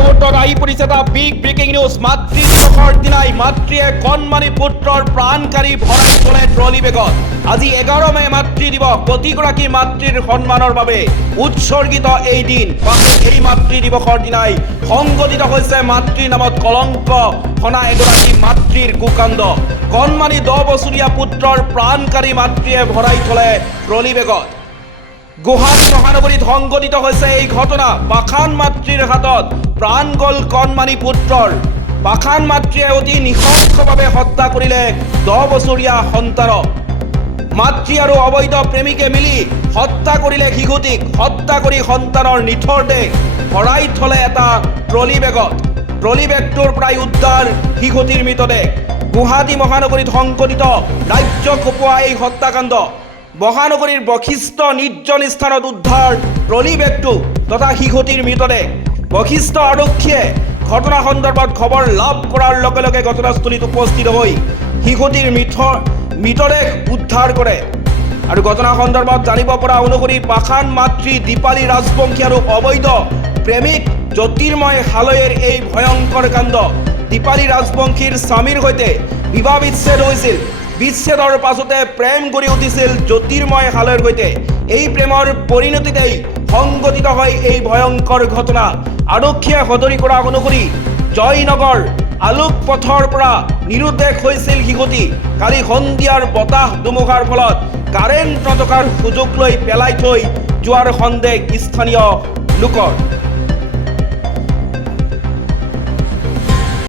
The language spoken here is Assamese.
মুহূৰ্তত আহি পৰিছে এটা বিগ ব্ৰেকিং নিউজ। মাতৃ দিৱসৰ দিনাই মাতৃয়ে কণমানি পুত্ৰৰ প্ৰাণকাৰী ভৰাই তোলে ট্ৰলি বেগত। আজি 11 মে মাতৃ দিৱস। প্ৰতিগৰাকী মাতৃৰ সন্মানৰ বাবে উৎসৰ্গিত এই দিন। এই মাতৃ দিৱসৰ দিনাই সংঘটিত হৈছে মাতৃৰ নামত কলংক সনা এগৰাকী মাতৃৰ কুকাণ্ড। কণমানি 10 বছৰীয়া পুত্ৰৰ প্ৰাণকাৰী মাতৃয়ে ভৰাই তোলে ট্ৰলি বেগত। গুৱাহাটী মহানগৰীত সংঘটিত হৈছে এই ঘটনা। পাখান মাতৃৰ হাতত প্ৰাণ গ'ল কণমানি পুত্ৰৰ। পাখান মাতৃয়ে অতি নৃশংসভাৱে হত্যা কৰিলে 10 বছৰীয়া সন্তানক। মাতৃ আৰু অবৈধ প্ৰেমিকে মিলি হত্যা কৰিলে শিশুটিক। হত্যা কৰি সন্তানৰ নিথৰ দেহ ভৰাই থলে এটা ট্ৰলি বেগত। ট্ৰলি বেগটোৰ পৰাই উদ্ধাৰ শিশুটিৰ মৃতদেহ। গুৱাহাটী মহানগৰীত সংঘটিত ৰাজ্য কঁপোৱা এই হত্যাকাণ্ড। মহানগৰীৰ বশিষ্ঠ নিৰ্জন স্থানত উদ্ধাৰ ট্ৰলি বেগটো তথা শিশুটিৰ মৃতদেহ। বশিষ্ঠ আৰক্ষীয়ে ঘটনা সন্দৰ্ভত খবৰ লাভ কৰাৰ লগে লগে ঘটনাস্থলীত উপস্থিত হৈ শিশুটিৰ মৃতদেহ উদ্ধাৰ কৰে। আৰু ঘটনা সন্দৰ্ভত জানিব পৰা অনুসৰি পাখান মাতৃ দীপালী ৰাজবংশী আৰু অবৈধ প্ৰেমিক জ্যোতিৰ্ময় হালৈৰ এই ভয়ংকৰ কাণ্ড। দীপালী ৰাজবংশীৰ স্বামীৰ সৈতে বিবাহ বিচ্ছেদ হৈছিল। বিচ্ছেদৰ পাছতে প্ৰেম গঢ়ি উঠিছিল জ্যোতিৰ্ময় হালৈৰ সৈতে। এই প্ৰেমৰ পৰিণতিতেই সংঘটিত হয় এই ভয়ংকৰ ঘটনা। আৰক্ষীয়ে সদৰি কৰা অনুসৰি জয়নগৰ আলোক পথৰ পৰা নিৰুদ্দেশ হৈছিল শিশুটি। কালি সন্ধিয়াৰ বতাহ ধুমুহাৰ ফলত কাৰেণ্ট নথকাৰ সুযোগ লৈ পেলাই থৈ যোৱাৰ সন্দেহ স্থানীয় লোকৰ।